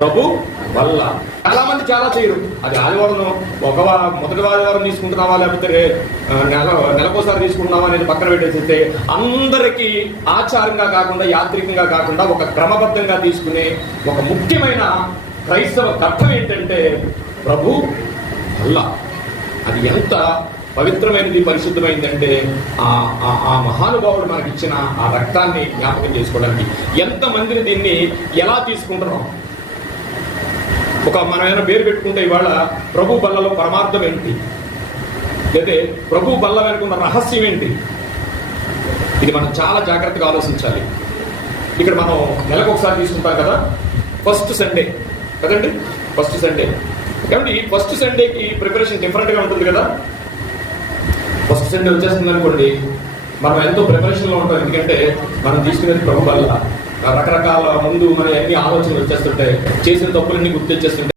ప్రభు వల్ల చాలా మంది చాలా చేయరు. అది ఆదివారం ఒక మొదటి ఆదివారం తీసుకుంటున్నావా లేకపోతే నెల నెలకోసారి తీసుకుంటున్నావా అనేది పక్కన పెట్టేసితే అందరికీ ఆచారంగా కాకుండా యాత్రికంగా కాకుండా ఒక క్రమబద్ధంగా తీసుకునే ఒక ముఖ్యమైన క్రైస్తవ కర్తం ఏంటంటే ప్రభు వల్ల. అది ఎంత పవిత్రమైనది పరిశుద్ధమైందంటే ఆ ఆ- ఆ మహానుభావుడు మనకి ఇచ్చిన ఆ రక్తాన్ని జ్ఞాపకం చేసుకోవడానికి. ఎంతమందిని దీన్ని ఎలా తీసుకుంటున్నాం? ఒక మనం ఏమైనా పేరు పెట్టుకుంటే ఇవాళ ప్రభు బల్లలో పరమార్థం ఏంటి? అయితే ప్రభు బల్ల వెనుకున్న రహస్యం ఏంటి? ఇది మనం చాలా జాగ్రత్తగా ఆలోచించాలి. ఇక్కడ మనం నెలకు ఒకసారి తీసుకుంటాం కదా? ఫస్ట్ సండే కదండి? ఫస్ట్ సండే కాబట్టి ఫస్ట్ సండేకి ప్రిపరేషన్ డిఫరెంట్గా ఉంటుంది కదా? ఫస్ట్ సండే వచ్చేస్తుంది అనుకోండి మనం ఎంతో ప్రిపరేషన్లో ఉంటాం. ఎందుకంటే మనం తీసుకునేది ప్రభు వల్ల. రకరకాల ముందు మన అన్ని ఆలోచనలు వచ్చేస్తుంటాయి. చేసిన తప్పులన్నీ గుర్తొచ్చేస్తుంటాయి